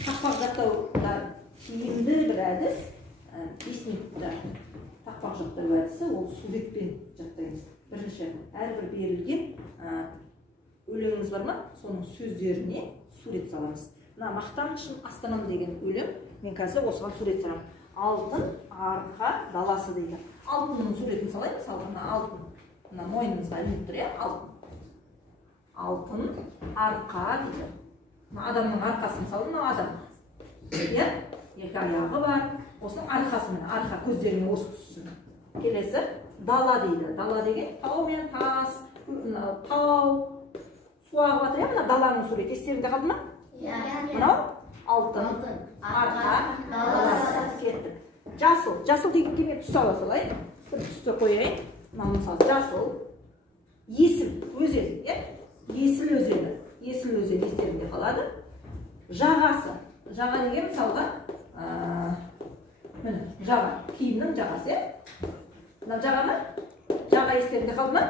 Тақпақ жаттауда тиімді бір әдіс 5 минутта тақпақ жаттау әдісі, ол суретпен жаттаймыз. Бірінші, әрбір берілген өлеңіңіз бар ма? Соның сөздеріне сурет саламыз. Мына мақтанышым астанам деген өлең, мен қазір осыған сурет саламын. Алтын арқа даласы дейді. Алтынның суретін салайын, мысалы, мына алтын. Мына мойныңызға ілініп тұр, алтын. Алтын арқа дейді. Адамның арқасын мысалы, мына адам. Екі аяғы бар. Осының арқасы, арқа көздеріне осы түссін. Келесі дала дейді. Дала деген тау мен тас, тау, су ағып жатыр. Мына даланың суреті естеріңде қалды ма? Мынау алтын арқа даласы. Сеттік. Жасыл. Жасыл дегенге мен түс ала салайын. Бір түсті қояйын. Мына мысалы жасыл. Есіл өзен. Есіл өзені. Есіл өзені естерінде қалады. Жағасы. Жаға деген мысалға жаға. Киімнің жағасы. Мына жағаны? Жаға естерінде қалды ма?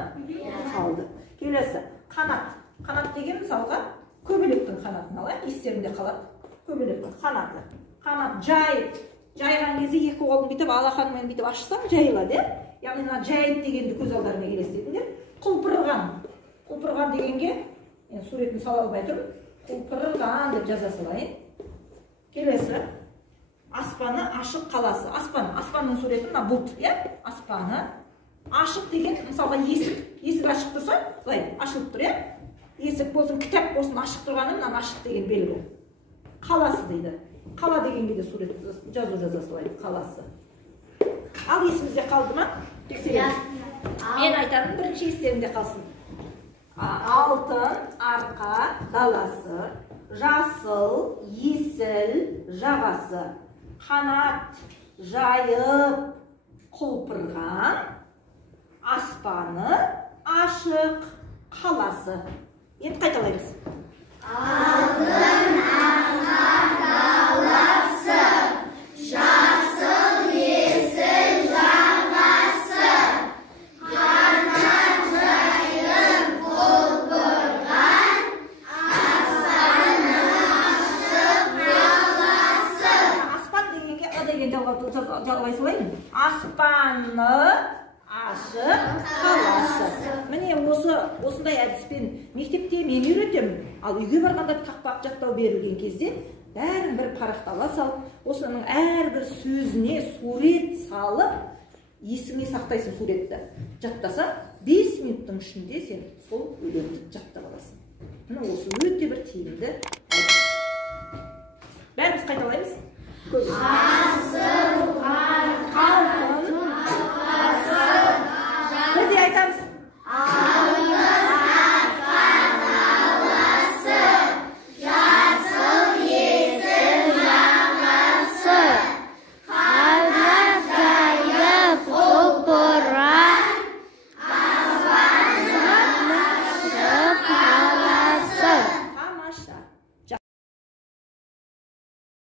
Қалды. Келесі. Қанат. Қанат деген мысалға көбелектің қанатын алайық. Естерінде қалады. Көбелектің қанаты. Қанат жайып. Жайған кезде екі қолын бүйтіп алақанымен бүйтіп ашсаң жайылады. Яғни мына жайып дегенді көз алдарына елестетіңдер. Құлпырған. Құлпырған дегенге мен суретін сала алмай тұрмын. Құлпырған деп жаза салайын. Келесі. Аспаны ашық қаласы. Аспанның суреті мына бұлт, аспаны ашық деген мысалға есік. Есік ашық тұрса, былай ашылып тұр, есік болсын, кітап болсын ашық тұрғаны мына ашық деген белгі. Қаласы дейді. Қала дегенге де сурет жаза салайын, қаласы. Ал есімізде қалды ма? Тексереміз. Мен айтамын, бірінші естерінде қалсын. Алтын арқа даласы, жасыл есіл жағасы, қанат жайып құлпырған, аспаны ашық қаласы. Енді қайталаймыз. Алтын арқа даласы, жасыл есіл жағасы, қанат жайып құлпырған, аспаны ашық қаласы. Аспан дегенге деген жалғай салайын. Аспаны ашық қаласы. Міне осындай әдіспен мектепте мен үйретемін. Ал үйге барғанда тақпақ жаттау берілген кезде бәрін бір парақты ала салып, осының әрбір сөзіне сурет салып, есіңе сақтайсың суретті. Жаттасаң, 5 минуттың ішінде сен сол өлеңді жаттап аласың. Міне осы өте бір тиімді әдіс. Бәріміз қайталаймыз.